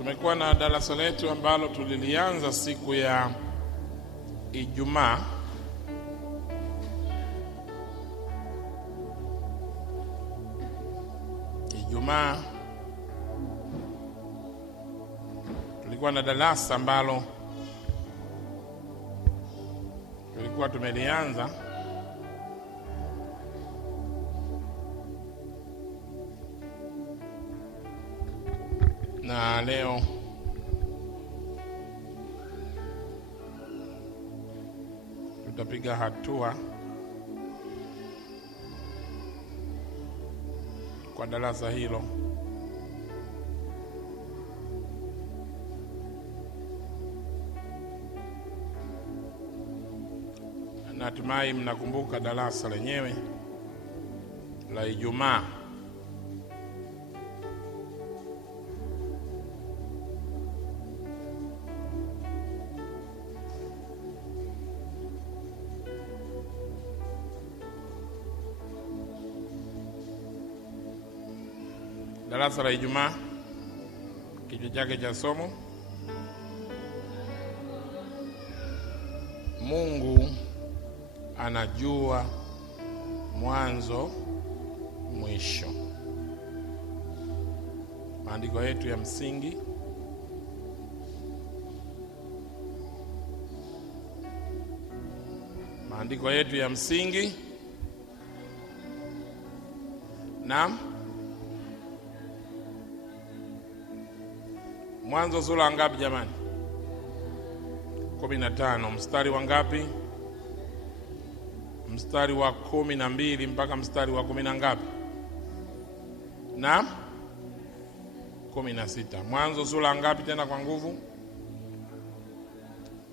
Tumekuwa na darasa letu ambalo tulilianza siku ya Ijumaa. Tulikuwa na darasa ambalo tulikuwa tumelianza na leo tutapiga hatua kwa darasa hilo. Natumai mnakumbuka darasa lenyewe la Ijumaa. Darasa la Ijumaa, kichwa chake cha somo: Mungu anajua mwanzo mwisho. Maandiko yetu ya msingi na Mwanzo sura ngapi jamani? 15. Mstari wa ngapi? Mstari wa 12 mpaka mstari wa 10 ngapi? Na 16. Mwanzo sura ngapi tena kwa nguvu?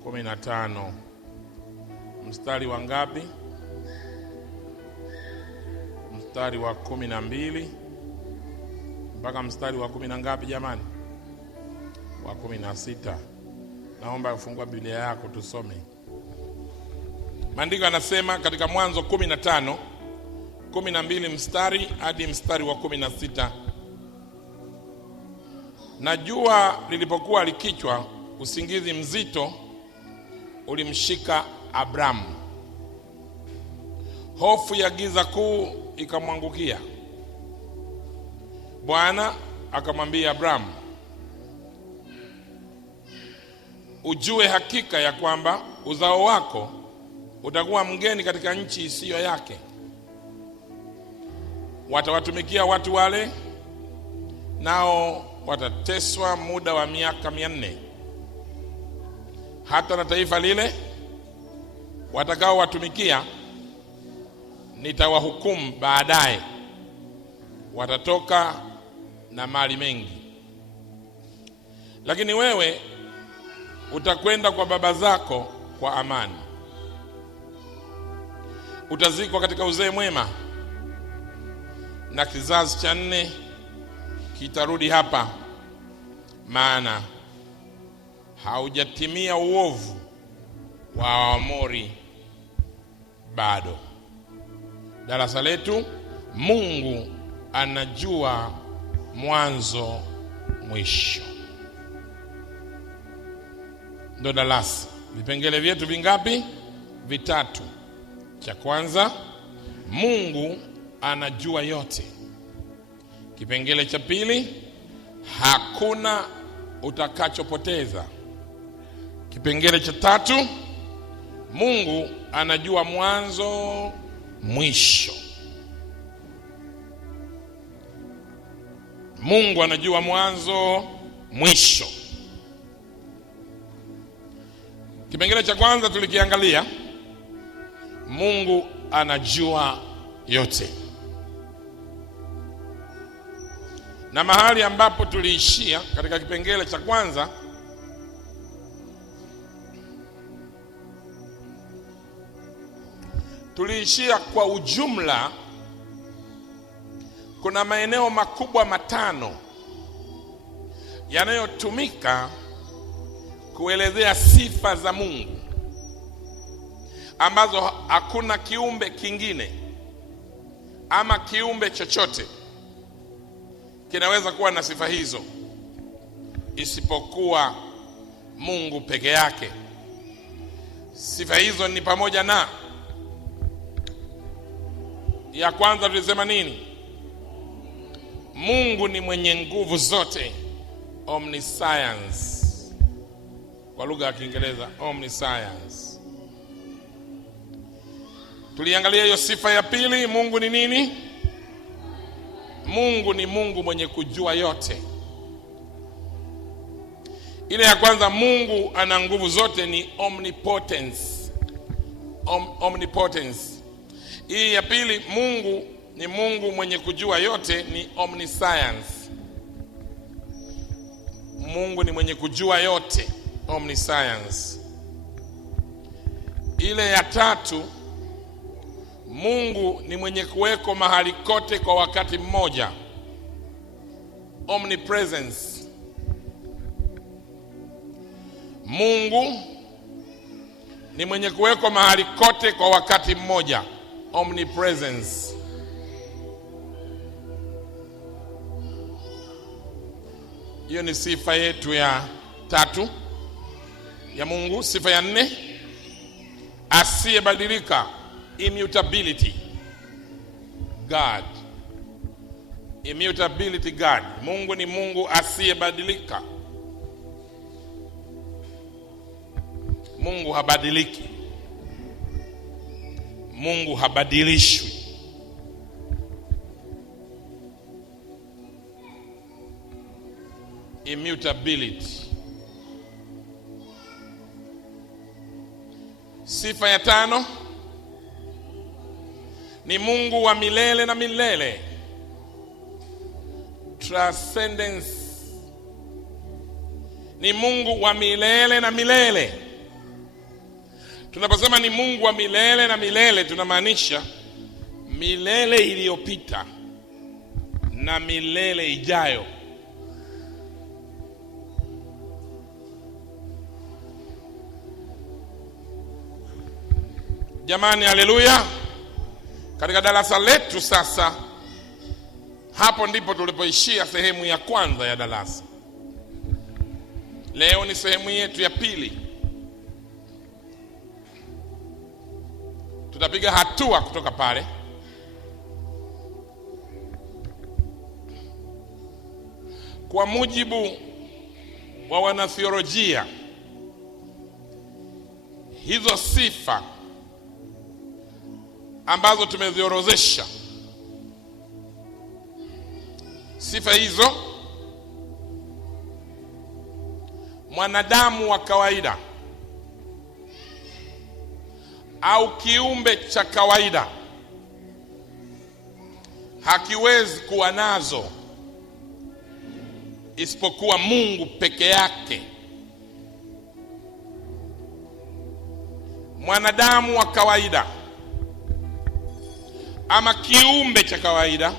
15. Mstari wa ngapi? Mstari wa 12 mpaka mstari wa 10 ngapi jamani? Wa 16. Naomba ufungua Biblia yako tusome. Maandiko yanasema katika Mwanzo 15:12 mstari hadi mstari wa 16: Na jua lilipokuwa likichwa, usingizi mzito ulimshika Abramu. Hofu ya giza kuu ikamwangukia. Bwana akamwambia Abramu, ujue hakika ya kwamba uzao wako utakuwa mgeni katika nchi isiyo yake. Watawatumikia watu wale, nao watateswa muda wa miaka 400. Hata na taifa lile watakao watumikia nitawahukumu baadaye. Watatoka na mali mengi. Lakini wewe utakwenda kwa baba zako kwa amani. Utazikwa katika uzee mwema, na kizazi cha 4 kitarudi hapa, maana haujatimia uovu wa Waamori bado. Darasa letu: Mungu anajua mwanzo mwisho. Ndo darasa. Vipengele vyetu vingapi? 3. Cha kwanza, Mungu anajua yote. Kipengele cha pili, hakuna utakachopoteza. Kipengele cha 3, Mungu anajua mwanzo mwisho. Mungu anajua mwanzo mwisho. Kipengele cha kwanza tulikiangalia, Mungu anajua yote. Na mahali ambapo tuliishia katika kipengele cha kwanza, tuliishia kwa ujumla. Kuna maeneo makubwa 5 yanayotumika kuelezea sifa za Mungu ambazo hakuna kiumbe kingine ama kiumbe chochote kinaweza kuwa na sifa hizo. isipokuwa Mungu peke yake. Sifa hizo ni pamoja na, ya kwanza tulisema nini? Mungu ni mwenye nguvu zote, omniscience. Kwa lugha ya Kiingereza omniscience. Tuliangalia hiyo sifa ya pili. Mungu ni nini? Mungu ni Mungu mwenye kujua yote. Ile ya kwanza, Mungu ana nguvu zote, ni omnipotence. Omnipotence. Hii ya pili, Mungu ni Mungu mwenye kujua yote, ni omniscience. Mungu ni mwenye kujua yote, omniscience. Ile ya tatu, Mungu ni mwenye kuweko mahali kote kwa wakati mmoja, omnipresence. Mungu ni mwenye kuweko mahali kote kwa wakati mmoja, omnipresence. Hiyo ni sifa yetu ya tatu ya Mungu. Sifa ya nne, asiyebadilika, immutability God. Immutability God. Mungu ni Mungu asiyebadilika. Mungu habadiliki. Mungu habadilishwi. Immutability. Sifa ya tano ni Mungu wa milele na milele, transcendence. Ni Mungu wa milele na milele. Tunaposema ni Mungu wa milele na milele, tunamaanisha milele iliyopita na milele ijayo. Jamani, haleluya. Katika darasa letu sasa, hapo ndipo tulipoishia sehemu ya kwanza ya darasa. Leo ni sehemu yetu ya pili. Tutapiga hatua kutoka pale. Kwa mujibu wa wanathiolojia, hizo sifa ambazo tumeziorozesha, sifa hizo, mwanadamu wa kawaida au kiumbe cha kawaida hakiwezi kuwa nazo isipokuwa Mungu peke yake. Mwanadamu wa kawaida ama kiumbe cha kawaida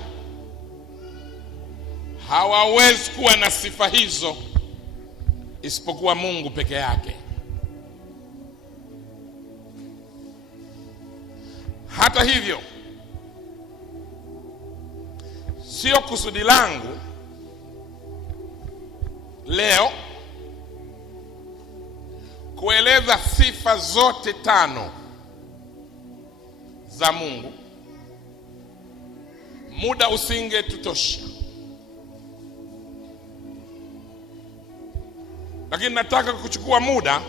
hawawezi kuwa na sifa hizo isipokuwa Mungu peke yake. Hata hivyo, sio kusudi langu leo kueleza sifa zote tano za Mungu. Muda usingetutosha. Lakini nataka kuchukua muda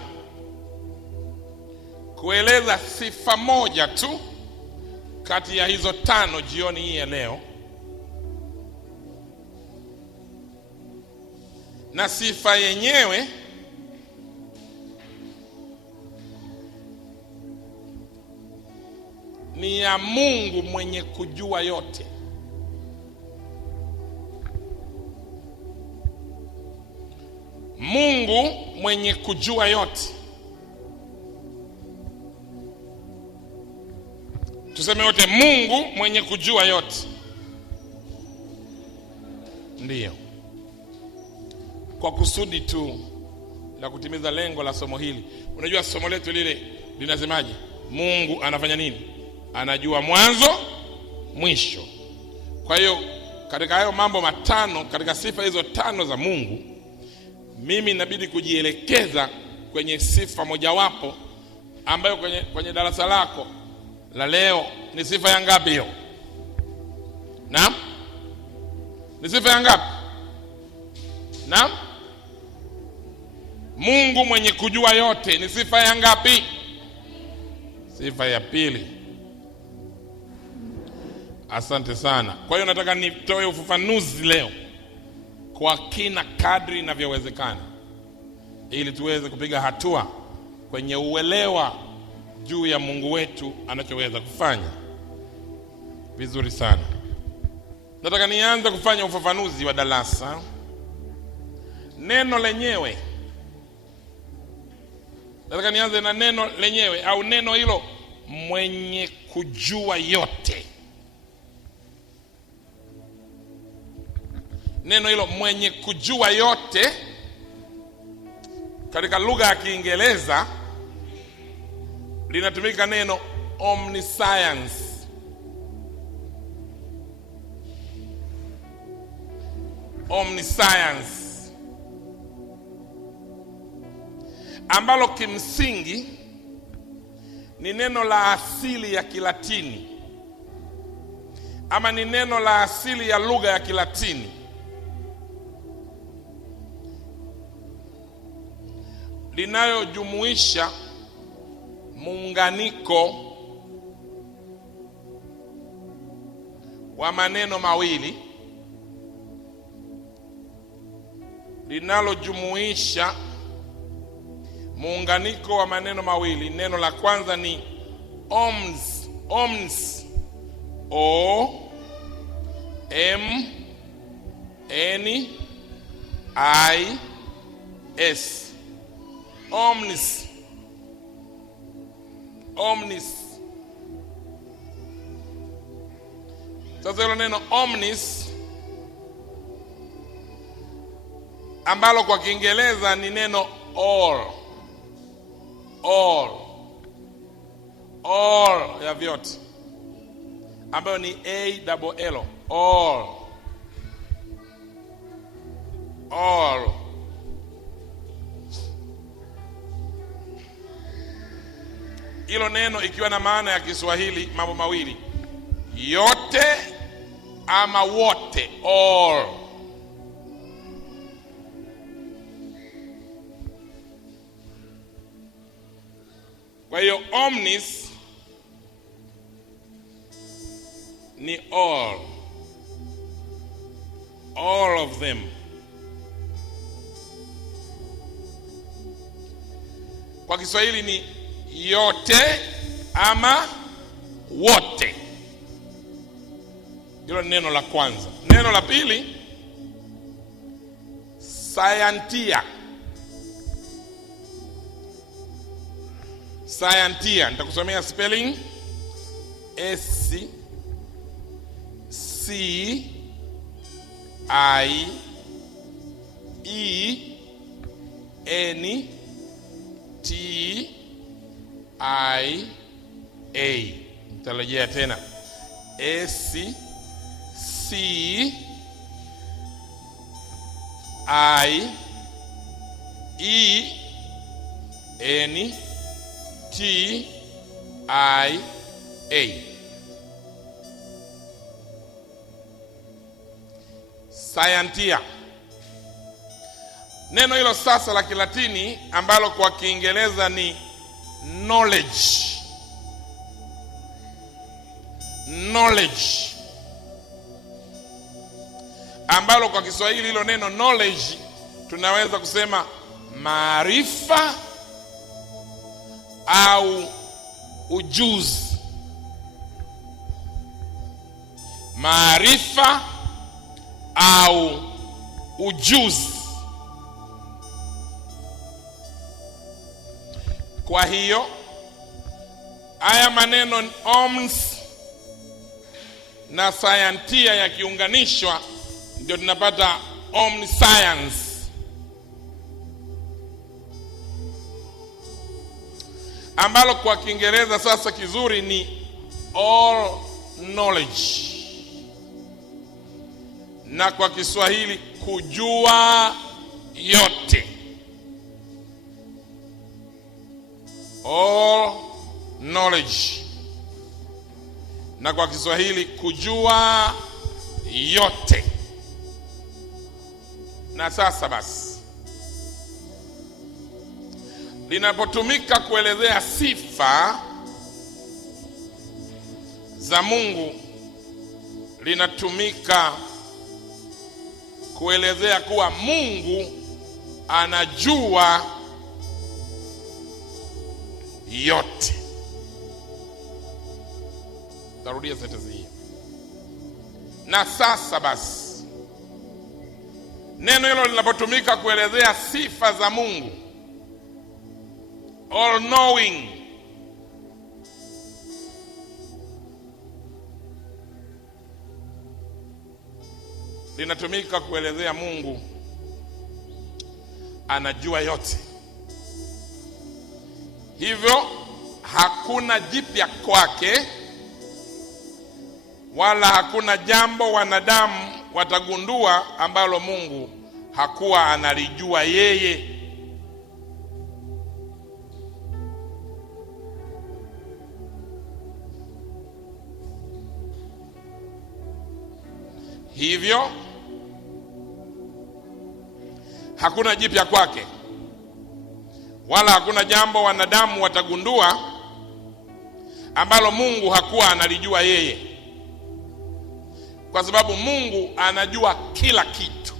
kueleza sifa moja tu kati ya hizo tano jioni hii ya leo. Na sifa yenyewe ni ya Mungu mwenye kujua yote. Mungu mwenye kujua yote. Tuseme wote, Mungu mwenye kujua yote. Ndiyo. Kwa kusudi tu la kutimiza lengo la somo hili. Unajua somo letu lile linasemaje? Mungu anafanya nini? Anajua mwanzo, mwisho. Kwa hiyo katika hayo mambo matano, katika sifa hizo tano za Mungu, mimi inabidi kujielekeza kwenye sifa mojawapo ambayo kwenye darasa lako la leo ni sifa ya ngapi hiyo? Naam? Ni sifa ya ngapi? Naam? Mungu mwenye kujua yote ni sifa ya ngapi? Sifa ya pili. Asante sana. Kwa hiyo nataka nitoe ufafanuzi leo kwa kina kadri inavyowezekana, ili tuweze kupiga hatua kwenye uelewa juu ya Mungu wetu anachoweza kufanya. Vizuri sana. Nataka nianze kufanya ufafanuzi wa darasa. Neno lenyewe, nataka nianze na neno lenyewe au neno hilo mwenye kujua yote. Neno hilo mwenye kujua yote katika lugha ya Kiingereza linatumika neno omniscience. Omniscience, ambalo kimsingi ni neno la asili ya Kilatini, ama ni neno la asili ya lugha ya Kilatini linayojumuisha muunganiko wa maneno mawili, linalojumuisha muunganiko wa maneno mawili. Neno la kwanza ni omns, omns, o m n i s, omnis, omnis. Sasa hilo neno omnis ambalo kwa Kiingereza ni neno all, all, all ya vyote, ambayo ni A-double-L, all, all. Hilo neno ikiwa na maana ya Kiswahili mambo mawili, yote ama wote, all. Kwa hiyo omnis ni all, all of them. Kwa Kiswahili ni yote ama wote. Hilo neno la kwanza. Neno la pili, scientia. Scientia, nitakusomea spelling. S C I E N T I A. Nitarejea tena. S C I E N T I A. Scientia. Neno hilo sasa la Kilatini ambalo kwa Kiingereza ni knowledge. Knowledge, ambalo kwa Kiswahili hilo neno knowledge tunaweza kusema maarifa au ujuzi. Maarifa au ujuzi. Kwa hiyo haya maneno omns na scientia yakiunganishwa ndio tunapata omniscience, ambalo kwa Kiingereza sasa kizuri ni all knowledge, na kwa Kiswahili kujua yote. all knowledge, na kwa Kiswahili kujua yote. Na sasa basi, linapotumika kuelezea sifa za Mungu, linatumika kuelezea kuwa Mungu anajua yote. Tarudia sentensi hii. Na sasa basi, neno hilo linapotumika kuelezea sifa za Mungu, all knowing, linatumika kuelezea Mungu anajua yote. Hivyo hakuna jipya kwake, wala hakuna jambo wanadamu watagundua ambalo Mungu hakuwa analijua yeye. Hivyo hakuna jipya kwake, wala hakuna jambo wanadamu watagundua ambalo Mungu hakuwa analijua yeye, kwa sababu Mungu anajua kila kitu.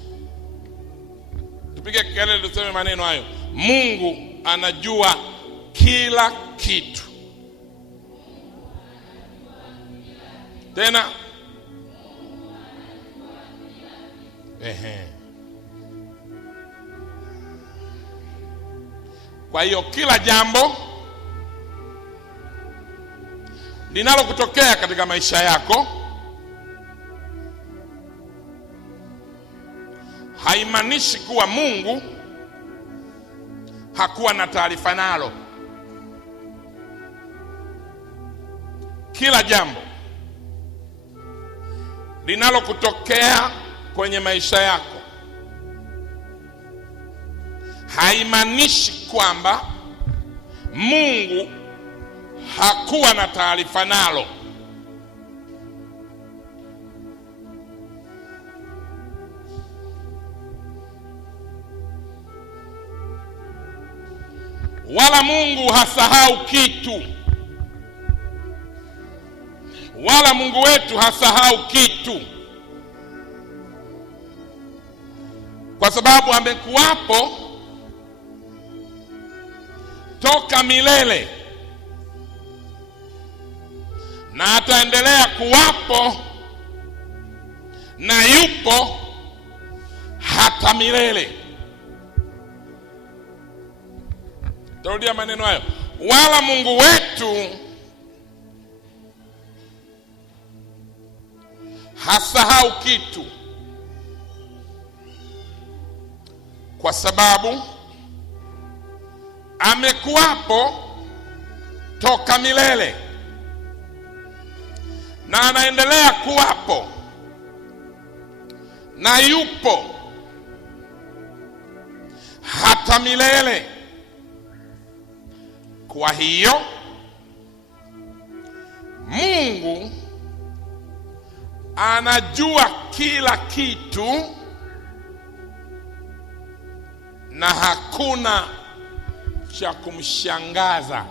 Tupige kelele tuseme maneno hayo: Mungu anajua kila kitu. Tena kwa hiyo kila jambo linalokutokea katika maisha yako haimaanishi kuwa Mungu hakuwa na taarifa nalo. Kila jambo linalokutokea kwenye maisha yako haimaanishi kwamba Mungu hakuwa na taarifa nalo. Wala Mungu hasahau kitu, wala Mungu wetu hasahau kitu, kwa sababu amekuwapo toka milele na ataendelea kuwapo na yupo hata milele. Tarudia maneno hayo: wala Mungu wetu hasahau kitu, kwa sababu amekuwapo toka milele na anaendelea kuwapo na yupo hata milele. Kwa hiyo Mungu anajua kila kitu na hakuna cha kumshangaza.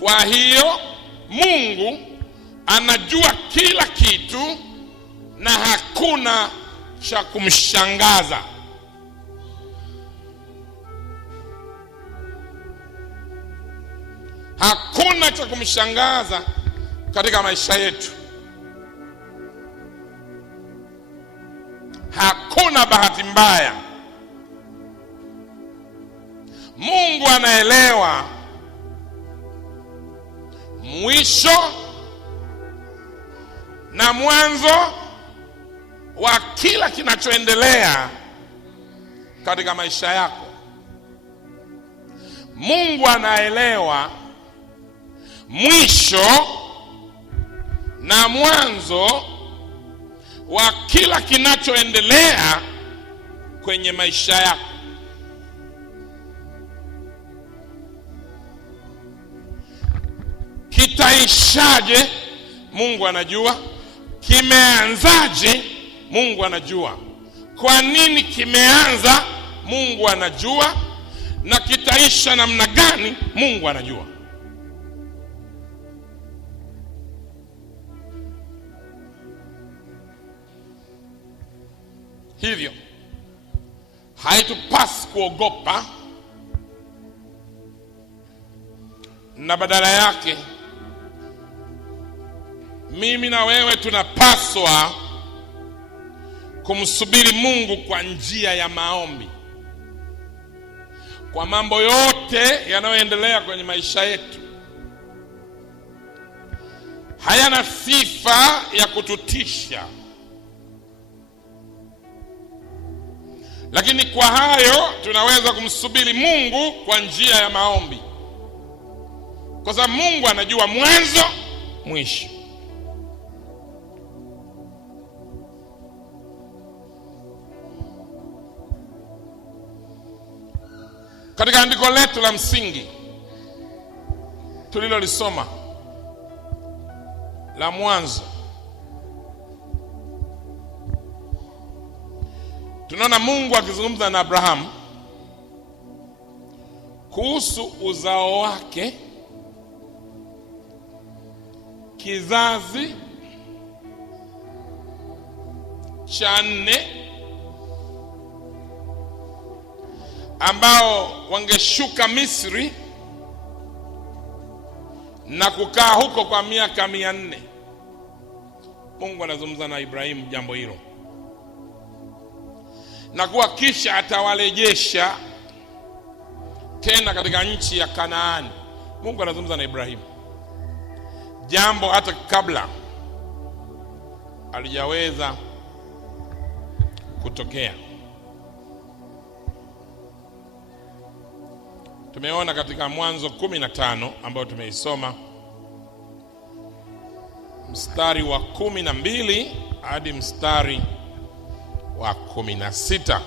Kwa hiyo Mungu anajua kila kitu na hakuna cha kumshangaza. Hakuna cha kumshangaza katika maisha yetu. Hakuna bahati mbaya. Mungu anaelewa mwisho na mwanzo wa kila kinachoendelea katika maisha yako. Mungu anaelewa mwisho na mwanzo wa kila kinachoendelea kwenye maisha yako. kitaishaje, Mungu anajua. Kimeanzaje, Mungu anajua. Kwa nini kimeanza, Mungu anajua. Na kitaisha namna gani, Mungu anajua. Hivyo haitupasi kuogopa, na badala yake mimi na wewe tunapaswa kumsubiri Mungu kwa njia ya maombi kwa mambo yote yanayoendelea kwenye maisha yetu. Hayana sifa ya kututisha, lakini kwa hayo tunaweza kumsubiri Mungu kwa njia ya maombi, kwa sababu Mungu anajua mwanzo mwisho. Katika andiko letu la msingi tulilolisoma la Mwanzo, tunaona Mungu akizungumza na Abrahamu kuhusu uzao wake, kizazi cha 4 ambao wangeshuka Misri na kukaa huko kwa miaka 400. Mungu anazungumza na Ibrahimu jambo hilo, na kuwa kisha atawarejesha tena katika nchi ya Kanaani. Mungu anazungumza na Ibrahimu jambo hata kabla alijaweza kutokea. Tumeona katika Mwanzo 15 ambao tumeisoma mstari wa 12 hadi mstari wa 16.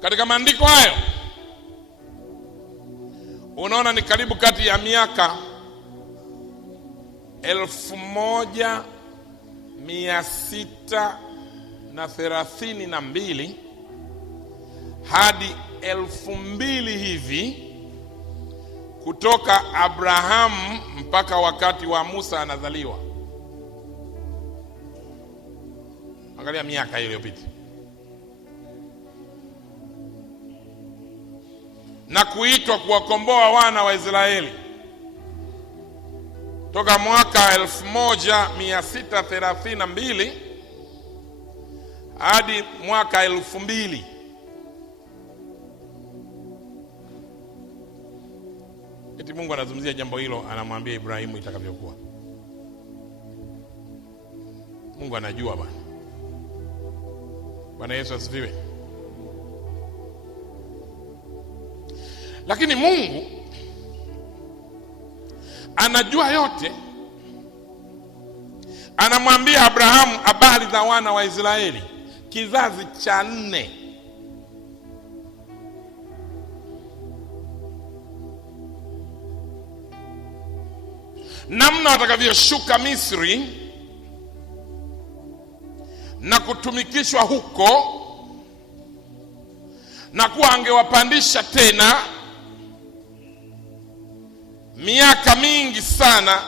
Katika maandiko hayo unaona ni karibu kati ya miaka 1632 hadi 2000 hivi, kutoka Abrahamu mpaka wakati wa Musa anazaliwa. Angalia miaka iliyopita. Na kuitwa kuwakomboa wana wa Israeli toka mwaka 1632 hadi mwaka 2000. Eti Mungu anazungumzia jambo hilo, anamwambia Ibrahimu itakavyokuwa. Mungu anajua bwana. Bwana Yesu asifiwe. Lakini Mungu anajua yote. Anamwambia Abrahamu habari za wana wa Israeli, kizazi cha 4. Namna watakavyoshuka Misri na kutumikishwa huko, na kuwa angewapandisha tena miaka mingi sana.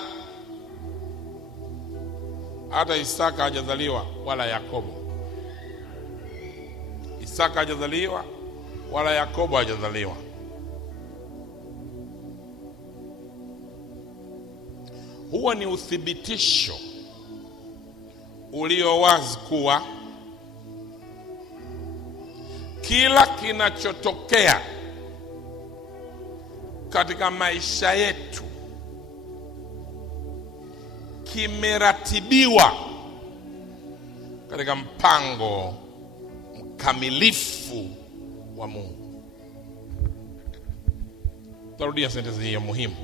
Hata Isaka hajazaliwa wala Yakobo. Isaka hajazaliwa wala Yakobo hajazaliwa. Huo ni uthibitisho ulio wazi kuwa kila kinachotokea katika maisha yetu kimeratibiwa katika mpango mkamilifu wa Mungu. Tarudia sentensi hii muhimu.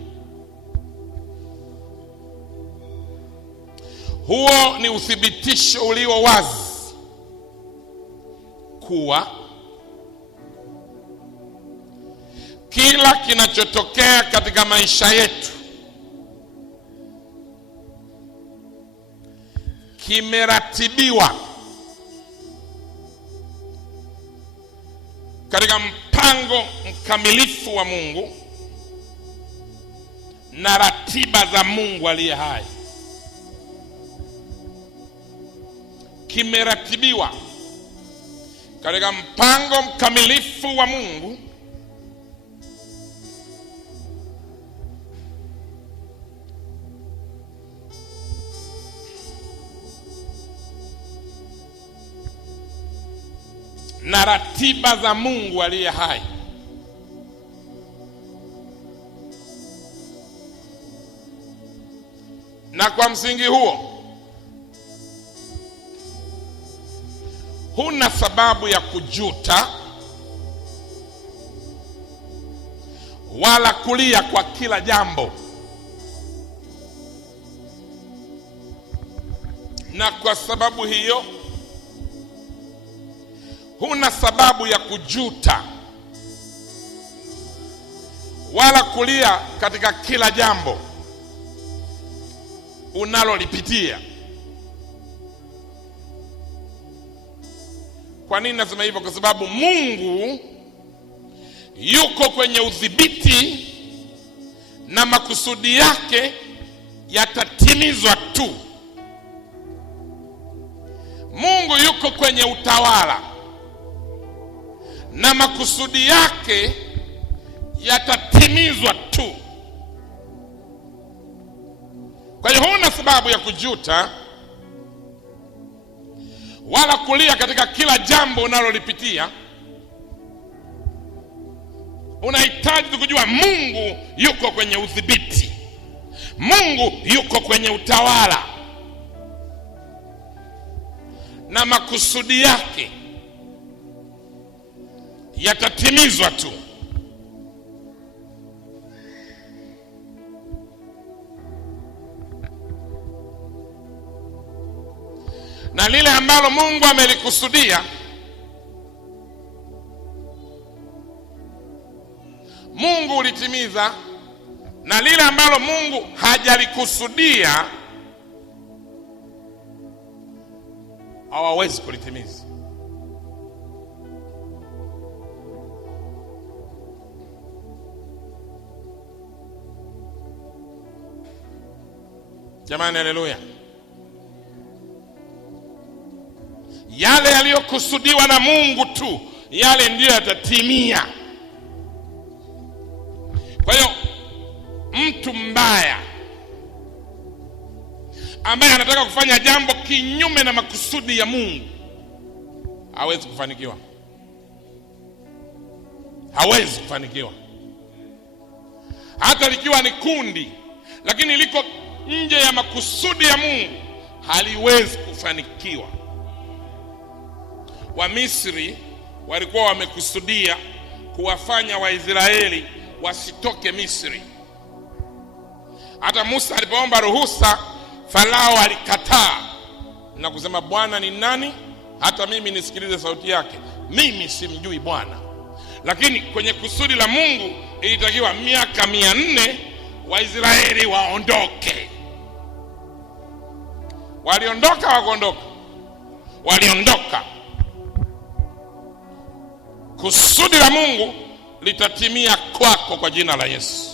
Huo ni uthibitisho ulio wazi kuwa kila kinachotokea katika maisha yetu kimeratibiwa katika mpango mkamilifu wa Mungu na ratiba za Mungu aliye hai. Kimeratibiwa katika mpango mkamilifu wa Mungu na ratiba za Mungu aliye hai. Na kwa msingi huo huna sababu ya kujuta wala kulia kwa kila jambo. Na kwa sababu hiyo huna sababu ya kujuta wala kulia katika kila jambo unalolipitia. Kwa nini nasema hivyo? Kwa sababu Mungu yuko kwenye udhibiti na makusudi yake yatatimizwa tu. Mungu yuko kwenye utawala na makusudi yake yatatimizwa tu. Kwa hiyo huna sababu ya kujuta wala kulia katika kila jambo unalolipitia. Unahitaji kujua Mungu yuko kwenye udhibiti, Mungu yuko kwenye utawala na makusudi yake yatatimizwa tu. Na lile ambalo Mungu amelikusudia, Mungu ulitimiza, na lile ambalo Mungu hajalikusudia hawawezi kulitimiza. Jamani, haleluya. Yale yaliyokusudiwa na Mungu tu, yale ndiyo yatatimia. Kwa hiyo mtu mbaya ambaye anataka kufanya jambo kinyume na makusudi ya Mungu hawezi kufanikiwa. Hawezi kufanikiwa. Hata likiwa ni kundi lakini liko nje ya makusudi ya Mungu, haliwezi kufanikiwa. Wamisri walikuwa wamekusudia kuwafanya Waisraeli wasitoke Misri. Hata Musa alipoomba ruhusa, Farao alikataa na kusema, Bwana ni nani hata mimi nisikilize sauti yake? Mimi simjui Bwana. Lakini kwenye kusudi la Mungu ilitakiwa miaka 400 Waisraeli waondoke. Waliondoka, wakondoka, waliondoka. Kusudi la Mungu litatimia kwako kwa jina la Yesu.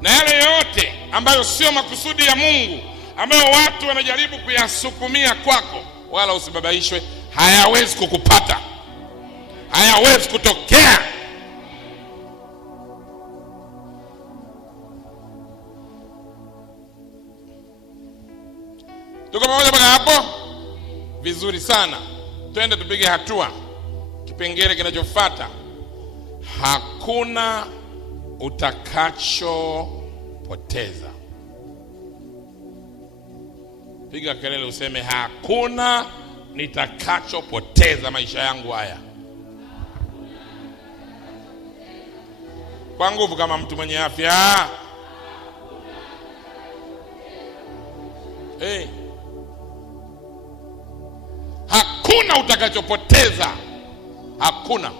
Na yale yote ambayo sio makusudi ya Mungu, ambayo watu wanajaribu kuyasukumia kwako, wala usibabaishwe, hayawezi kukupata, hayawezi kutokea. Tuko pamoja mpaka hapo? Vizuri sana. Twende tupige hatua. Kipengele kinachofuata, hakuna utakachopoteza. Piga kelele useme, hakuna nitakachopoteza maisha yangu haya. Kwa nguvu kama mtu mwenye afya. Hakuna utakachopoteza. Hakuna.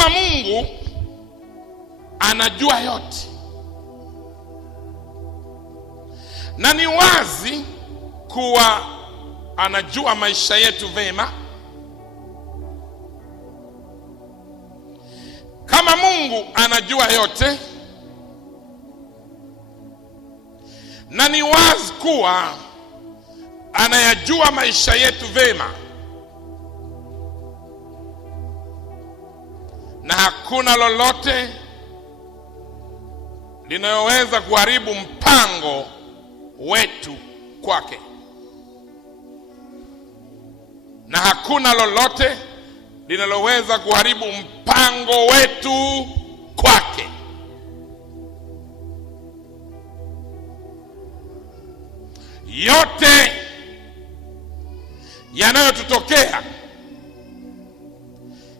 Kama Mungu anajua yote, na ni wazi kuwa anajua maisha yetu vema, kama Mungu anajua yote, na ni wazi kuwa anayajua maisha yetu vema, na hakuna lolote linaloweza kuharibu mpango wetu kwake, na hakuna lolote linaloweza kuharibu mpango wetu kwake. Yote yanayotutokea,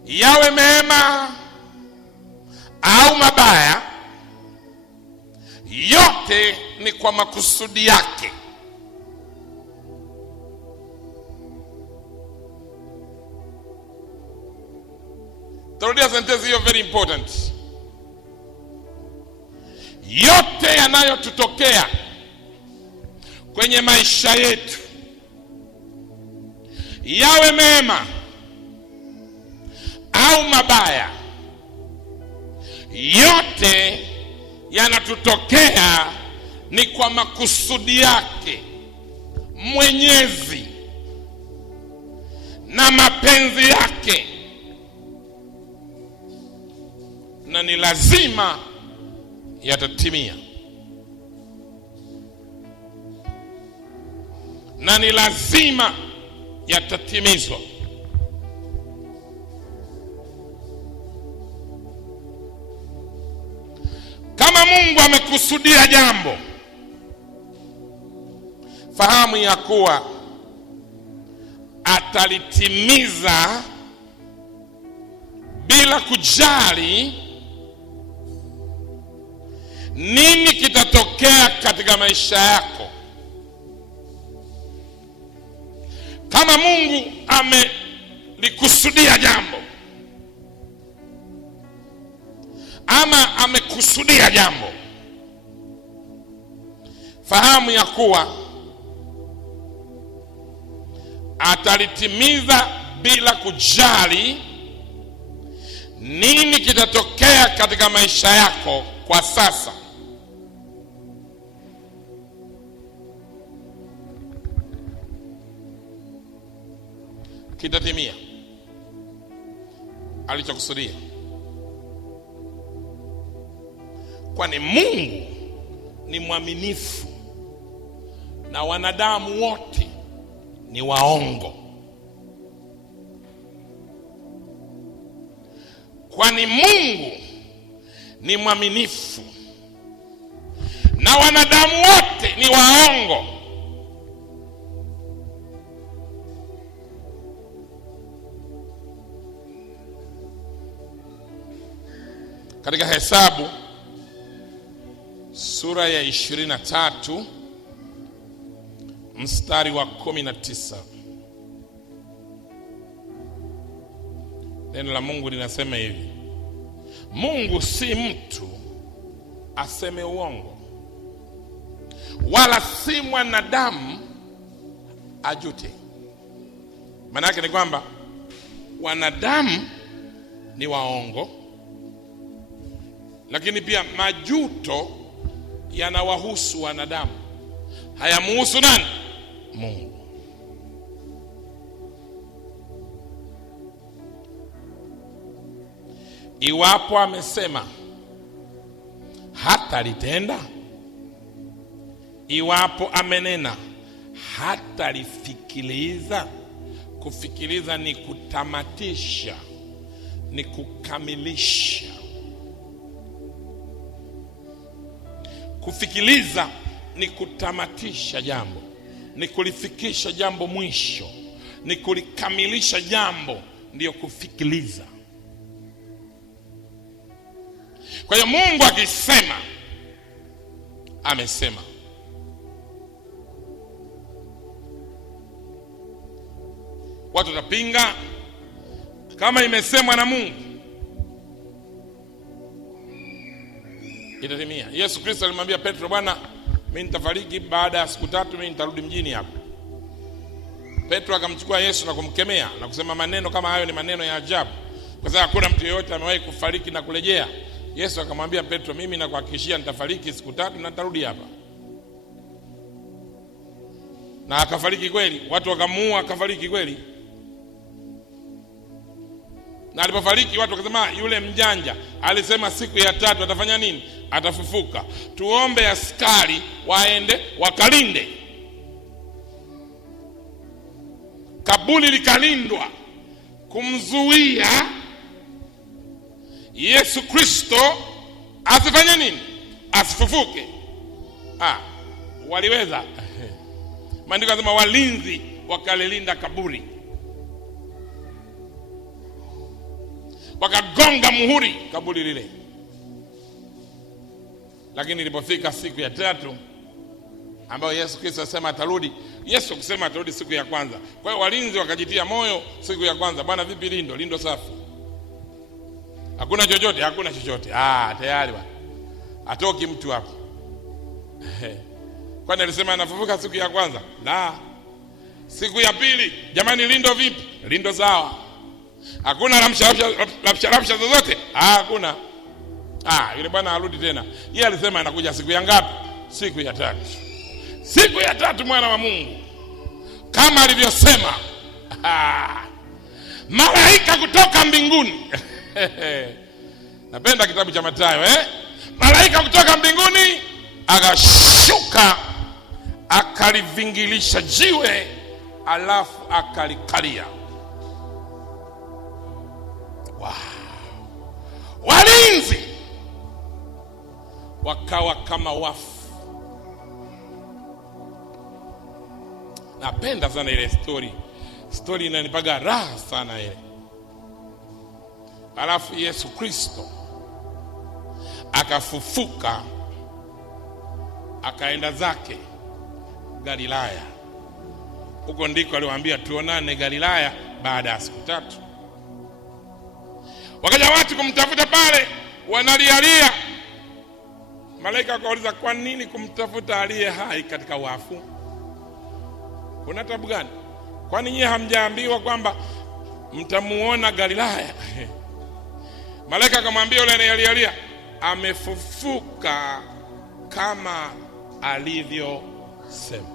yawe mema au mabaya, yote ni kwa makusudi yake. Tarudia sentensi hiyo, very important. Yote yanayotutokea kwenye maisha yetu, yawe mema au mabaya, yote yanatutokea ni kwa makusudi yake Mwenyezi na mapenzi yake, na ni lazima yatatimia, na ni lazima yatatimizwa. Kama Mungu amekusudia jambo, fahamu ya kuwa atalitimiza bila kujali nini kitatokea katika maisha yako. Kama Mungu amelikusudia jambo ama amekusudia jambo, fahamu ya kuwa atalitimiza bila kujali nini kitatokea katika maisha yako kwa sasa. Kitatimia alichokusudia, kwani Mungu ni mwaminifu na wanadamu wote ni waongo. Kwani Mungu ni mwaminifu na wanadamu wote ni waongo. Katika Hesabu sura ya 23 mstari wa 19, neno la Mungu linasema hivi: Mungu si mtu aseme uongo, wala si mwanadamu ajute. Maana yake ni kwamba wanadamu ni waongo, lakini pia majuto yanawahusu wanadamu, hayamuhusu nani? Mungu. Iwapo amesema hata litenda, iwapo amenena hata lifikiliza. Kufikiliza ni kutamatisha, ni kukamilisha. Kufikiliza ni kutamatisha jambo, ni kulifikisha jambo mwisho, ni kulikamilisha jambo, ndiyo kufikiliza. Kwa hiyo Mungu akisema, amesema. Watu watapinga, kama imesemwa na Mungu itatimia. Yesu Kristo alimwambia Petro, bwana, mimi nitafariki, baada ya siku 3 mimi nitarudi mjini hapa. Petro akamchukua Yesu na kumkemea na kusema maneno kama hayo ni maneno ya ajabu, kwa sababu hakuna mtu yeyote amewahi kufariki na kurejea. Yesu akamwambia Petro, mimi nakuhakikishia nitafariki siku 3 na nitarudi hapa. Na akafariki kweli, watu wakamuua, akafariki kweli. Na alipofariki watu wakasema yule mjanja alisema siku ya 3 atafanya nini? Atafufuka. Tuombe askari waende wakalinde. Kaburi likalindwa kumzuia Yesu Kristo asifanye nini? Asifufuke. Waliweza. Maandiko yanasema walinzi wakalilinda kaburi, wakagonga muhuri kaburi lile. Lakini ilipofika siku ya 3 ambayo Yesu Kristo asema atarudi, Yesu kusema atarudi siku ya kwanza. Kwa hiyo walinzi wakajitia moyo siku ya kwanza, bwana vipi lindo safi, hakuna chochote, hakuna chochote. Tayari bwana, atoki mtu hapo. Kwani alisema anafufuka siku ya kwanza? La. Siku ya pili, jamani lindo vipi? Lindo sawa. Hakuna rapsha zozote? Hakuna. Yule bwana arudi tena. Yeye alisema anakuja siku ya ngapi? Siku ya 3. Siku ya 3 mwana wa Mungu kama alivyosema malaika kutoka mbinguni. Napenda kitabu cha Mathayo, Malaika kutoka mbinguni akashuka, akalivingilisha jiwe, alafu akalikalia. Wow. Walinzi wakawa kama wafu. Napenda sana ile story inanipaga raha sana ile. Alafu Yesu Kristo akafufuka, akaenda zake Galilaya. Huko ndiko aliwaambia tuonane Galilaya baada ya siku 3. Wakaja watu kumtafuta pale, wanalialia. Malaika akauliza, kwa nini kumtafuta aliye hai katika wafu? Kuna tabu gani? Kwani nyie hamjaambiwa kwamba mtamuona Galilaya? Malaika akamwambia yule anayelialia, amefufuka kama alivyosema.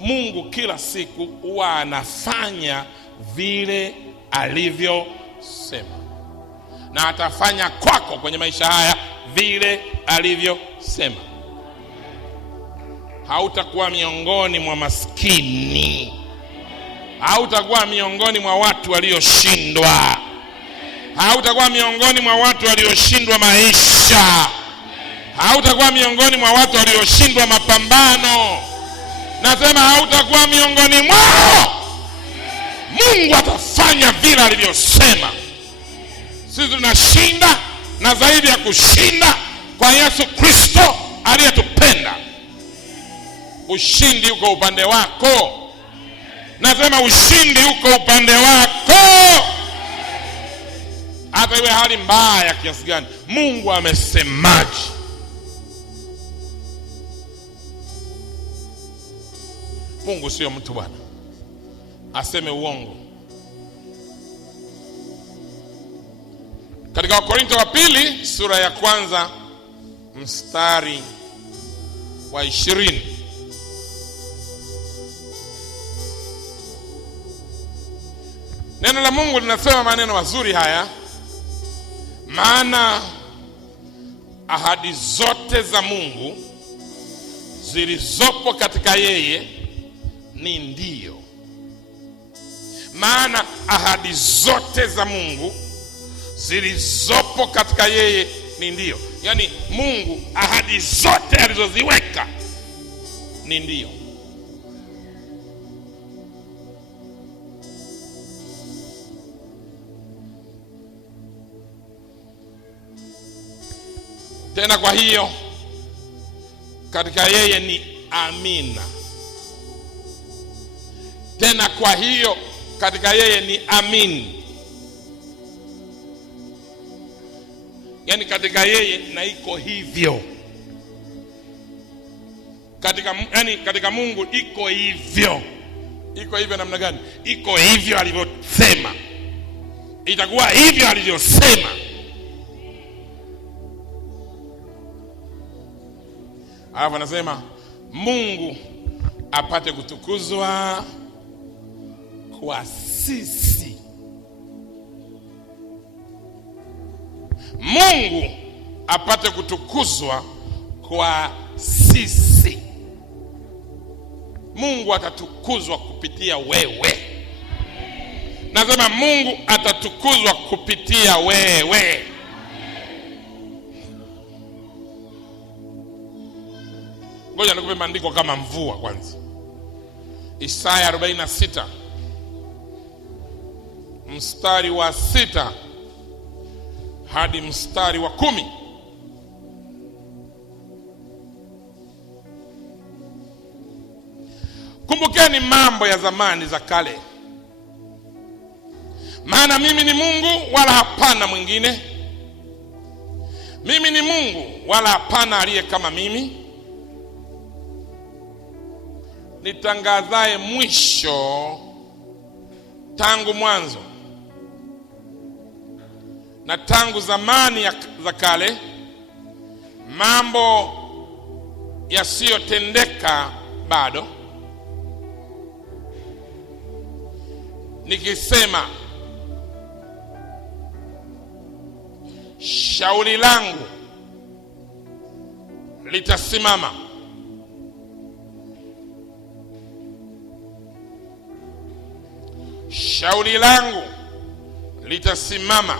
Mungu kila siku huwa anafanya vile alivyosema, na atafanya kwako kwenye maisha haya vile alivyosema. Hautakuwa miongoni mwa maskini, hautakuwa miongoni mwa watu walioshindwa, hautakuwa miongoni mwa watu walioshindwa maisha, hautakuwa miongoni mwa watu walioshindwa mapambano. Nasema hautakuwa miongoni mwao. Mungu atafanya vile alivyosema. Sisi tunashinda na zaidi ya kushinda kwa Yesu Kristo aliyetupenda. Ushindi uko upande wako. Nasema ushindi uko upande wako. Hata iwe hali mbaya kiasi gani, Mungu amesemaje? Mungu sio mtu bwana aseme uongo. Katika Wakorintho wa pili sura ya 1 mstari wa 20, neno la Mungu linasema maneno mazuri haya: maana ahadi zote za Mungu zilizopo katika yeye ni ndio. Maana ahadi zote za Mungu zilizopo katika yeye ni ndio. Yaani Mungu ahadi zote alizoziweka ni ndio. Tena kwa hiyo katika yeye ni amina. Tena kwa hiyo katika yeye ni amin. yani katika yeye na iko hivyo. Katika Mungu iko hivyo. Iko hivyo namna gani? Iko hivyo alivyosema, itakuwa hivyo alivyosema. Alafu anasema Mungu apate kutukuzwa kwa sisi. Mungu apate kutukuzwa kwa sisi. Mungu atatukuzwa kupitia wewe. Nasema Mungu atatukuzwa kupitia wewe. Ngoja nikupe maandiko kama mvua kwanza. Isaya 46 mstari wa 6 hadi mstari wa 10. Kumbukeni mambo ya zamani za kale, maana mimi ni Mungu wala hapana mwingine. Mimi ni Mungu wala hapana aliye kama mimi, nitangazaye mwisho tangu mwanzo, na tangu zamani za kale mambo yasiyotendeka bado, nikisema shauri langu litasimama, shauri langu litasimama.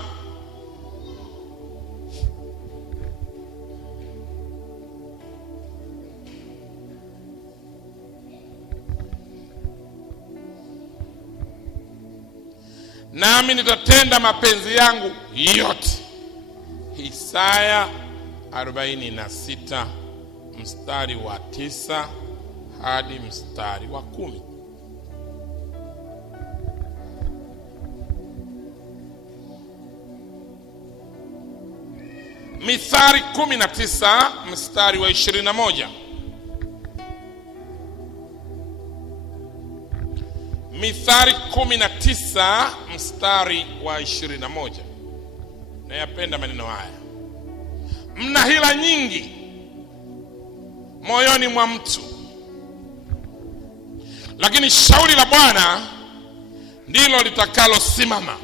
Nami nitatenda mapenzi yangu yote. Isaya 46 mstari wa 9 hadi mstari wa 10. Mithali 19 mstari wa 21. Mithali 19 mstari wa 21. Nayapenda maneno haya. Mna hila nyingi moyoni mwa mtu, lakini shauri la Bwana ndilo litakalo simama.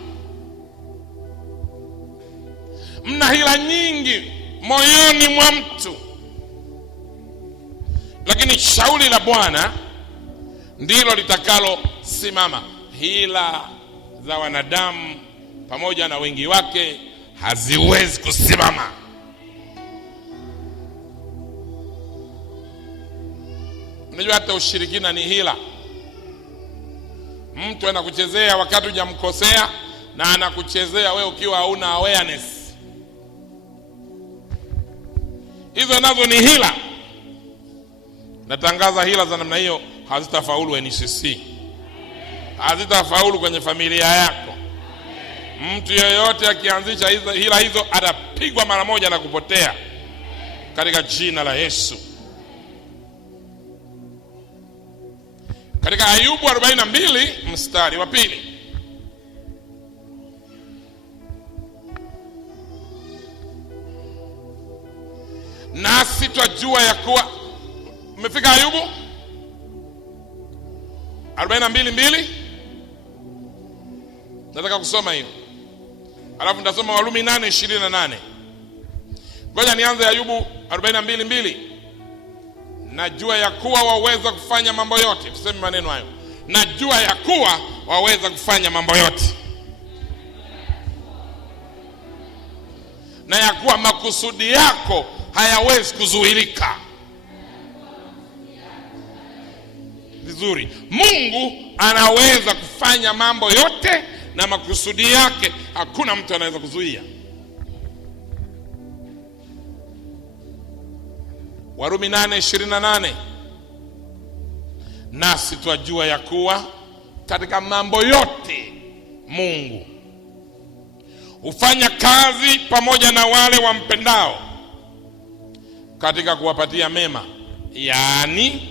Mna hila nyingi moyoni mwa mtu, lakini shauri la Bwana ndilo litakalo simama. Hila za wanadamu pamoja na wengi wake haziwezi kusimama. Unajua hata ushirikina ni hila. Mtu anakuchezea wakati hujamkosea, na anakuchezea wewe ukiwa hauna awareness. Hizo nazo ni hila. Natangaza hila za namna hiyo hazitafaulu NCC. Hazitafaulu kwenye familia yako. Mtu yeyote akianzisha hila hizo atapigwa mara moja na kupotea katika jina la Yesu. Katika Ayubu 42 mstari wa 2. Nasi twajua ya kuwa, umefika Ayubu 42:2? Nataka kusoma hiyo. Alafu nitasoma Warumi 8:28. Ngoja nianze Ayubu 42:2. Najua ya kuwa waweza kufanya mambo yote. Tuseme maneno hayo. Najua ya kuwa waweza kufanya mambo yote, na ya kuwa makusudi yako hayawezi kuzuilika. Vizuri. Mungu anaweza kufanya mambo yote, na makusudi yake hakuna mtu anaweza kuzuia. Warumi 8:28. Nasi twajua ya kuwa katika mambo yote Mungu hufanya kazi pamoja na wale wampendao katika kuwapatia mema, yaani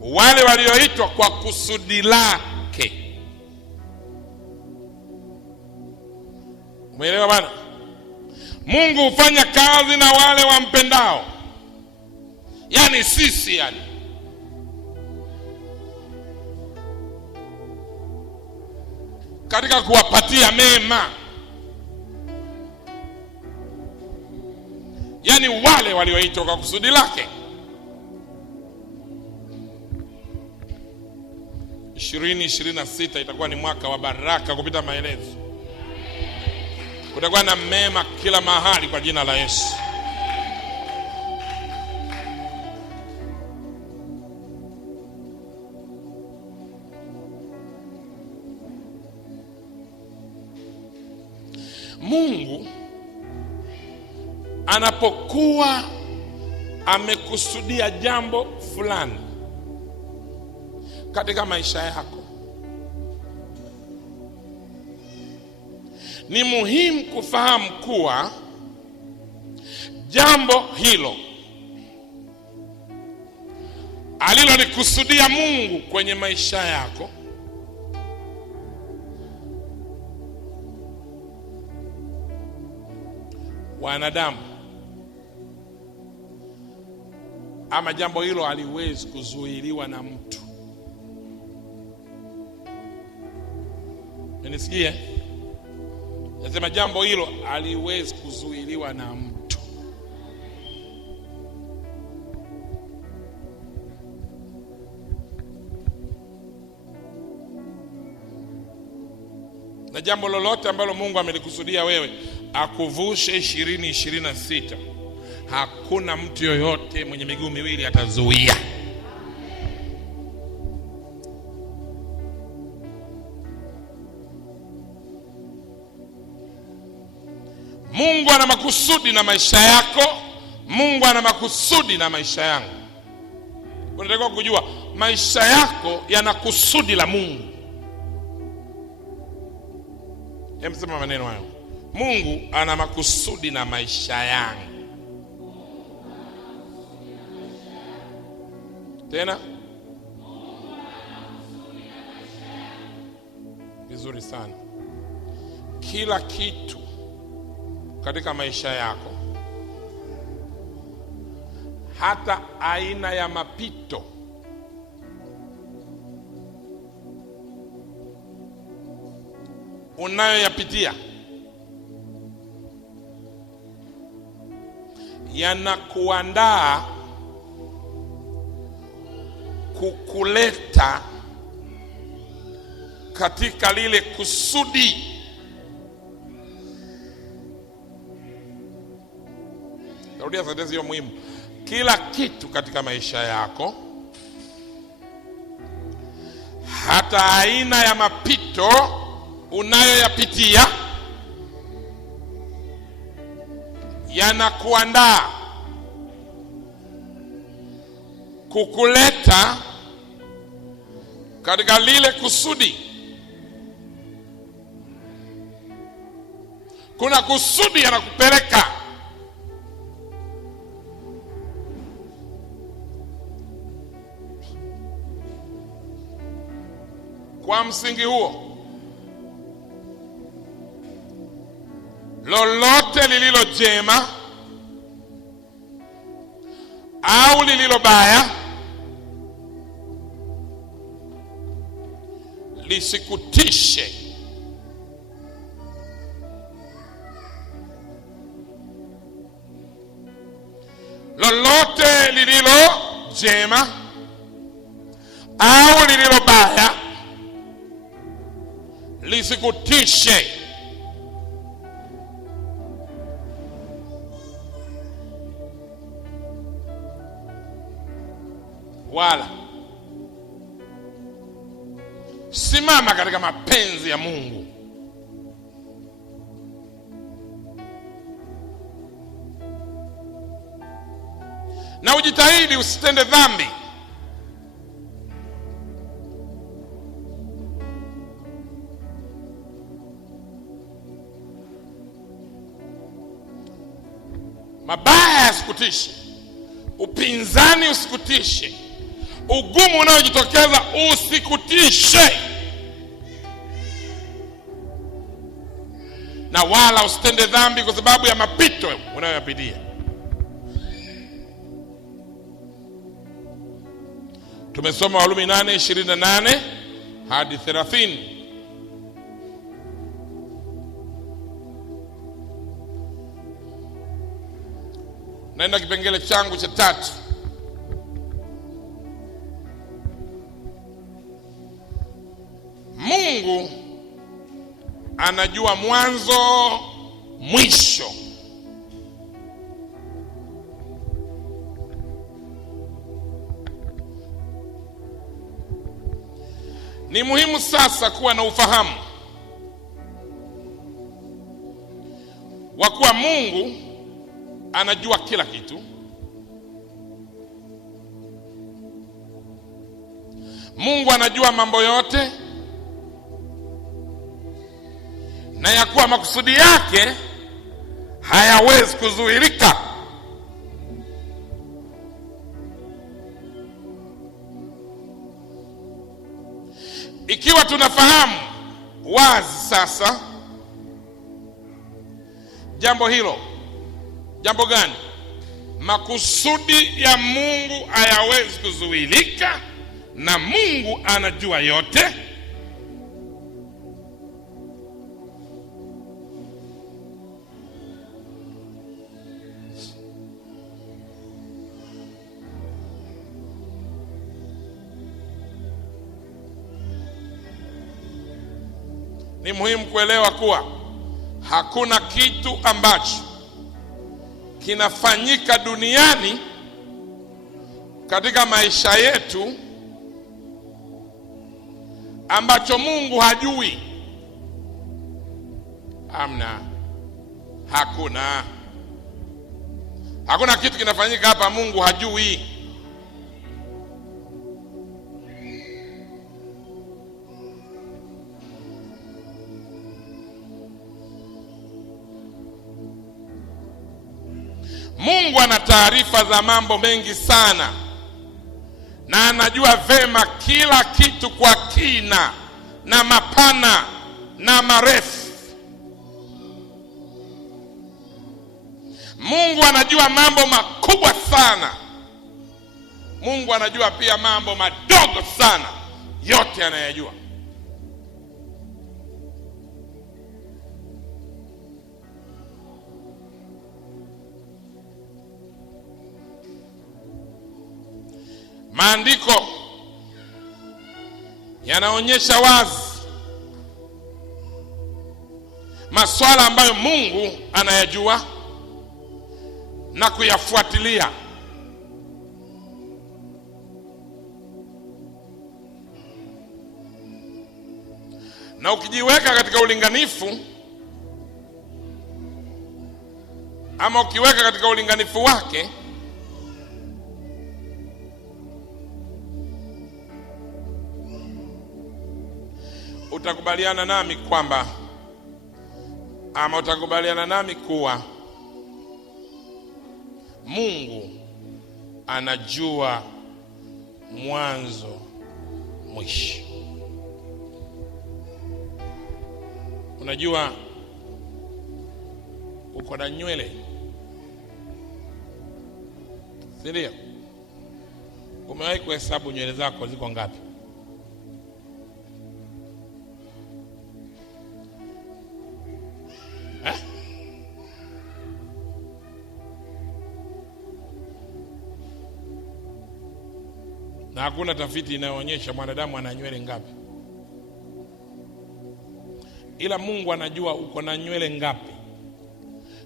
wale walioitwa kwa kusudi lake. Umeelewa bwana? Mungu hufanya kazi na wale wampendao, yaani sisi, yaani katika kuwapatia mema, yaani wale walioitwa kwa kusudi lake. 2026 itakuwa ni mwaka wa baraka kupita maelezo. Kutakuwa na mema kila mahali kwa jina la Yesu. Mungu anapokuwa amekusudia jambo fulani katika maisha yako, ni muhimu kufahamu kuwa jambo hilo alilolikusudia Mungu kwenye maisha yako wanadamu, ama jambo hilo haliwezi kuzuiliwa na mtu. Unisikie? Nasema jambo hilo haliwezi kuzuiliwa na mtu. Na jambo lolote ambalo Mungu amelikusudia wewe akuvushe 2026, hakuna mtu yoyote mwenye miguu miwili atazuia. Mungu ana makusudi na maisha yako. Mungu ana makusudi na maisha yangu. Unatakiwa kujua maisha yako yana kusudi la Mungu. Sema maneno hayo. Mungu ana makusudi na maisha yangu. Tena vizuri sana. Kila kitu katika maisha yako, hata aina ya mapito unayoyapitia, yanakuandaa kukuleta katika lile kusudi. Narudia sentensi hiyo muhimu. Kila kitu katika maisha yako, hata aina ya mapito unayoyapitia, yanakuandaa kukuleta katika lile kusudi. Kuna kusudi yanakupeleka. Kwa msingi huo, lolote lililo jema au lililo baya lisikutishe. Lolote lililo jema au lililo baya lisikutishe. Wala simama katika mapenzi ya Mungu. Na ujitahidi usitende dhambi. isikutishe, upinzani usikutishe, ugumu unaojitokeza usikutishe, na wala usitende dhambi kwa sababu ya mapito unayoyapitia. Tumesoma Warumi 8:28 hadi 30. Naenda kipengele changu cha 3. Mungu anajua mwanzo mwisho. Ni muhimu sasa kuwa na ufahamu wa kuwa Mungu anajua kila kitu. Mungu anajua mambo yote, na ya kuwa makusudi yake hayawezi kuzuilika. Ikiwa tunafahamu wazi sasa jambo hilo, jambo gani? Makusudi ya Mungu hayawezi kuzuilika, na Mungu anajua yote. Ni muhimu kuelewa kuwa hakuna kitu ambacho kinafanyika duniani katika maisha yetu ambacho Mungu hajui. Amna. Hakuna kitu kinafanyika hapa Mungu hajui. Mungu ana taarifa za mambo mengi sana, na anajua vema kila kitu kwa kina na mapana na marefu. Mungu anajua mambo makubwa sana. Mungu anajua pia mambo madogo sana, yote anayajua. Maandiko yanaonyesha wazi masuala ambayo Mungu anayajua na kuyafuatilia. Na ukijiweka katika ulinganifu, ama ukiweka katika ulinganifu wake, utakubaliana nami kwamba, ama utakubaliana nami kuwa Mungu anajua mwanzo mwisho. Unajua uko na nywele, si ndio? Umewahi kuhesabu nywele zako ziko ngapi? Na hakuna tafiti inayoonyesha mwanadamu ana nywele ngapi. Ila Mungu anajua uko na nywele ngapi,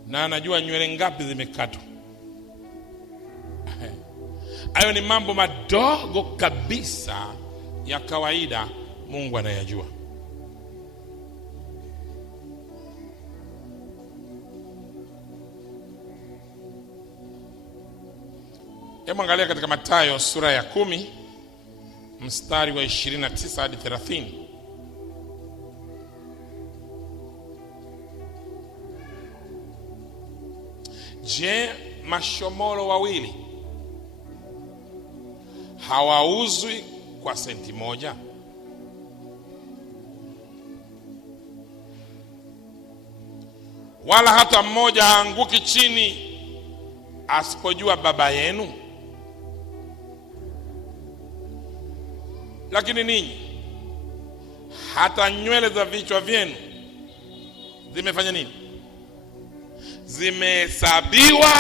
na anajua nywele ngapi zimekatwa. Hayo ni mambo madogo kabisa ya kawaida, Mungu anayajua. Hebu angalia katika Mathayo sura ya 10 mstari wa 29 hadi 30. Je, mashomoro wawili hawauzwi kwa senti moja? Wala hata mmoja haanguki chini asipojua Baba yenu? Lakini ninyi hata nywele za vichwa vyenu zimefanya nini? Zimehesabiwa,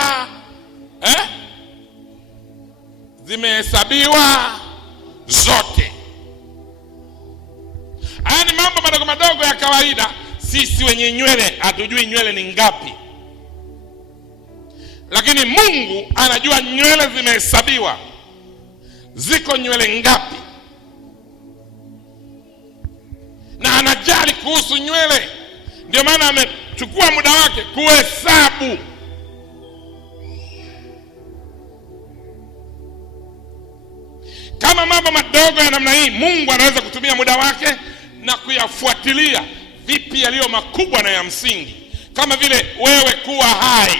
zimehesabiwa zote. Haya ni mambo madogo madogo ya kawaida. Sisi wenye nywele hatujui nywele ni ngapi, lakini Mungu anajua nywele zimehesabiwa, ziko nywele ngapi, na anajali kuhusu nywele. Ndio maana amechukua muda wake kuhesabu. Kama mambo madogo ya namna hii Mungu anaweza kutumia muda wake na kuyafuatilia, vipi yaliyo makubwa na ya msingi, kama vile wewe kuwa hai,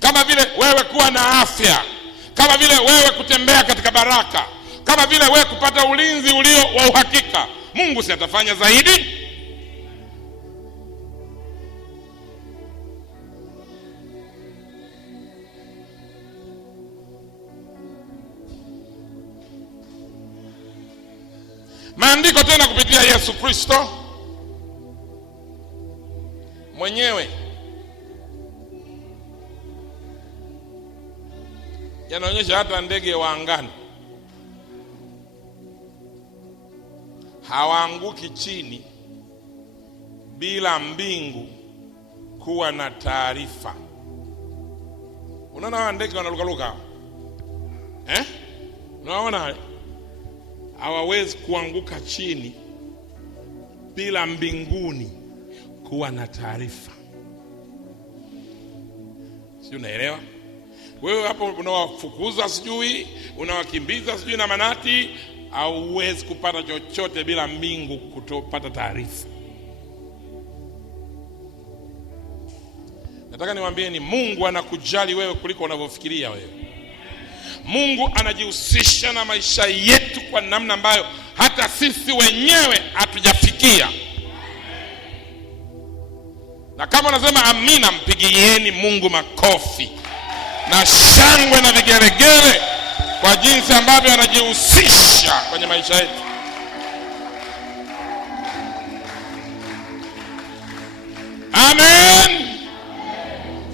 kama vile wewe kuwa na afya, kama vile wewe kutembea katika baraka, kama vile wewe kupata ulinzi ulio wa uhakika. Mungu si atafanya zaidi? Maandiko tena kupitia Yesu Kristo mwenyewe yanaonyesha hata ndege wa angani hawaanguki chini bila mbingu kuwa na taarifa. Unaona ndege wanalukaluka, unaona hawawezi kuanguka chini bila mbinguni kuwa na taarifa. Sio, unaelewa? Wewe hapo unawafukuza, sijui unawakimbiza, sijui na manati, hauwezi kupata chochote bila mbingu kutopata taarifa. Nataka niwaambie ni Mungu anakujali wewe kuliko unavyofikiria wewe. Mungu anajihusisha na maisha yetu kwa namna ambayo hata sisi wenyewe hatujafikia. Na kama unasema amina, mpigieni Mungu makofi na shangwe na vigelegele kwa jinsi ambavyo anajihusisha kwenye maisha yetu. Amen.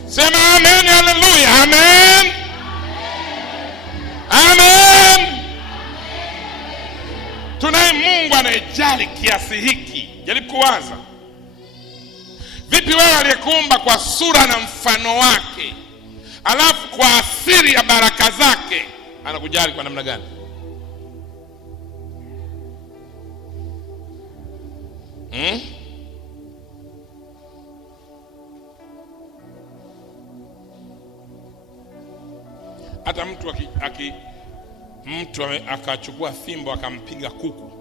Sema amen, haleluya, amen. Amen. Tunaye Mungu anayejali kiasi hiki. Jaribu kuwaza, vipi wewe aliyekuumba kwa sura na mfano wake, alafu kwa asili ya baraka zake, anakujali kwa namna gani? Hata mtu akachukua fimbo akampiga kuku,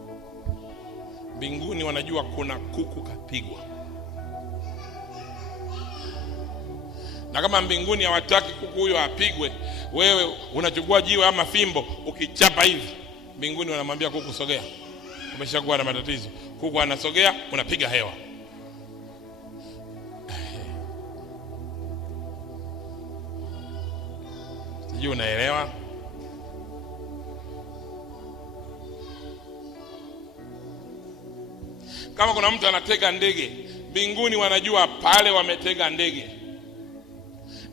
mbinguni wanajua kuna kuku kapigwa. Na kama mbinguni hawataki kuku huyo apigwe, wewe unachukua jiwe ama fimbo ukichapa hivi, mbinguni wanamwambia kuku sogea, umeshakuwa na matatizo. Kuku anasogea, unapiga hewa. Sijui unaelewa? Kama kuna mtu anatega ndege, mbinguni wanajua pale wametega ndege.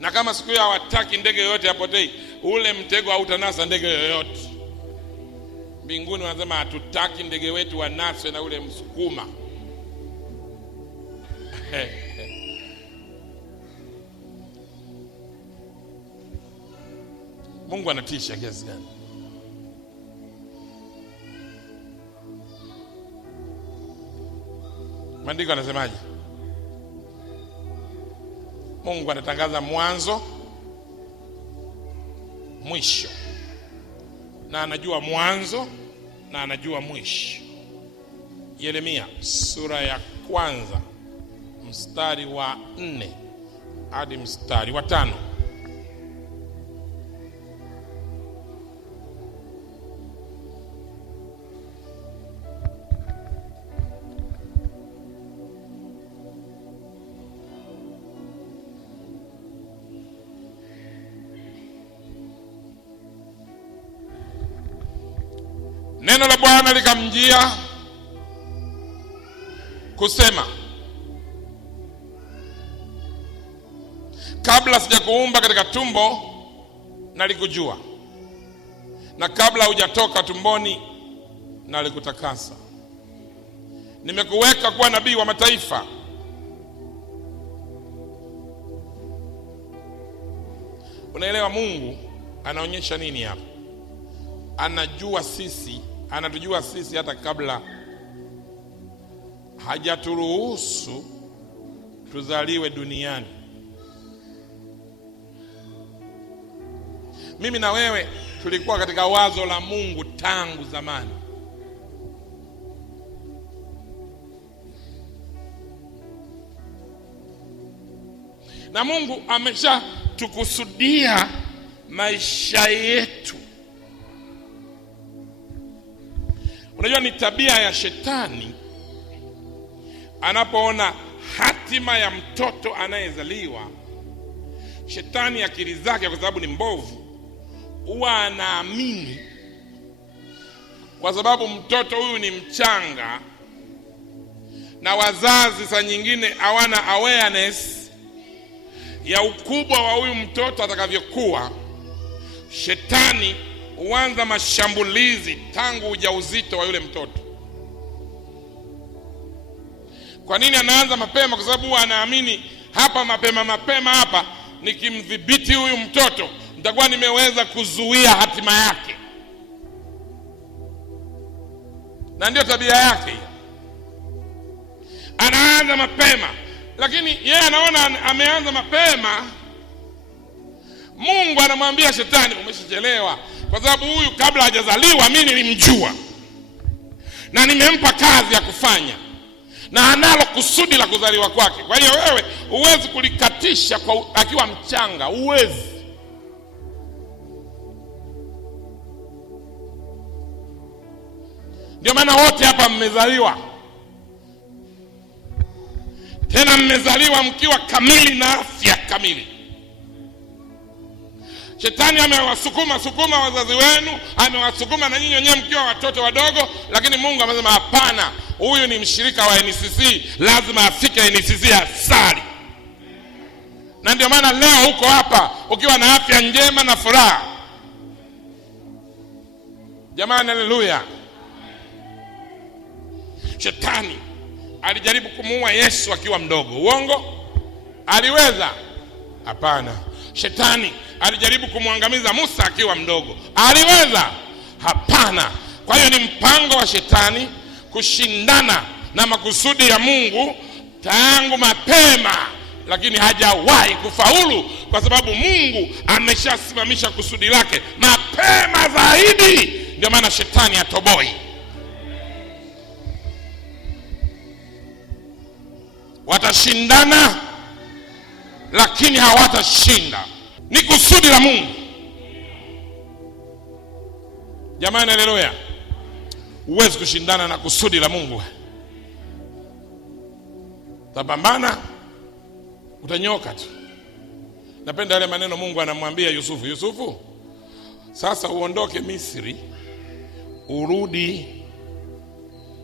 Na kama siku hiyo hawataki ndege yoyote apotei, ule mtego hautanasa ndege yoyote. Mbinguni wanasema hatutaki ndege wetu wanaswe na ule msukuma. Mungu anatisha kiasi gani? Maandiko anasemaje? Mungu anatangaza mwanzo, mwisho, na anajua mwanzo na anajua mwisho. Yeremia sura ya 1 mstari wa 4 hadi mstari wa 5. Neno la Bwana likamjia kusema, kabla sijakuumba katika tumbo nalikujua, na kabla hujatoka tumboni nalikutakasa. Nimekuweka kuwa nabii wa mataifa. Unaelewa Mungu anaonyesha nini hapa? Anajua sisi, anatujua sisi hata kabla hajaturuhusu tuzaliwe duniani. Mimi na wewe tulikuwa katika wazo la Mungu tangu zamani. Na Mungu amesha tukusudia maisha yetu. Unajua ni tabia ya shetani, anapoona hatima ya mtoto anayezaliwa, shetani akili zake, kwa sababu ni mbovu, huwa anaamini kwa sababu mtoto huyu ni mchanga na wazazi saa nyingine hawana awareness ya ukubwa wa huyu mtoto atakavyokuwa, shetani huanza mashambulizi tangu ujauzito wa yule mtoto. Kwa nini anaanza mapema? Kwa sababu anaamini hapa mapema hapa nikimdhibiti huyu mtoto nitakuwa nimeweza kuzuia hatima yake. Na ndio tabia yake. Anaanza mapema, lakini yeye anaona ameanza mapema. Mungu anamwambia shetani, umeshachelewa, kwa sababu huyu kabla hajazaliwa mimi nilimjua na nimempa kazi ya kufanya, na analo kusudi la kuzaliwa kwake. Kwa hiyo wewe huwezi kulikatisha kwa akiwa mchanga, huwezi. Ndio maana wote hapa mmezaliwa, tena mmezaliwa mkiwa kamili na afya kamili. Shetani amewasukuma wazazi wenu, amewasukuma na nyinyi wenyewe mkiwa watoto wadogo, lakini Mungu amesema hapana, huyu ni mshirika wa NCC, lazima afike NCC asali. Na ndio maana leo uko hapa ukiwa na afya njema na furaha. Jamani, haleluya. Shetani alijaribu kumuua Yesu akiwa mdogo. Uongo? Aliweza? Hapana. Shetani alijaribu kumwangamiza Musa akiwa mdogo. Aliweza? Hapana. Kwa hiyo ni mpango wa shetani kushindana na makusudi ya Mungu tangu mapema, lakini hajawahi kufaulu, kwa sababu Mungu ameshasimamisha kusudi lake mapema zaidi. Ndio maana shetani hatoboi. Watashindana lakini hawatashinda. Ni kusudi la Mungu. Jamani, haleluya. Huwezi kushindana na kusudi la Mungu. Tapambana, utanyoka tu. Napenda yale maneno Mungu anamwambia Yusufu, Yusufu, sasa uondoke Misri, urudi,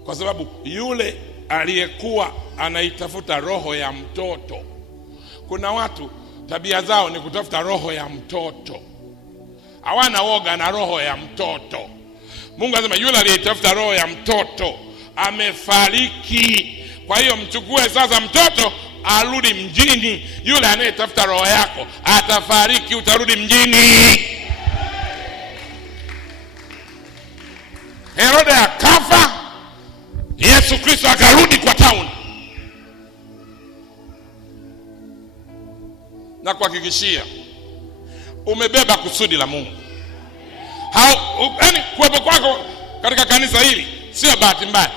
kwa sababu yule aliyekuwa anaitafuta roho ya mtoto. Kuna watu tabia zao ni kutafuta roho ya mtoto, hawana woga na roho ya mtoto. Mungu anasema yule aliyetafuta roho ya mtoto amefariki. Kwa hiyo mchukue sasa mtoto arudi mjini. Yule anayetafuta roho yako atafariki, utarudi mjini. Herode akafa, Yesu Kristo akarudi kwa town. Na kuhakikishia umebeba kusudi la Mungu. Yaani kuwepo kwako katika kanisa hili sio bahati mbaya.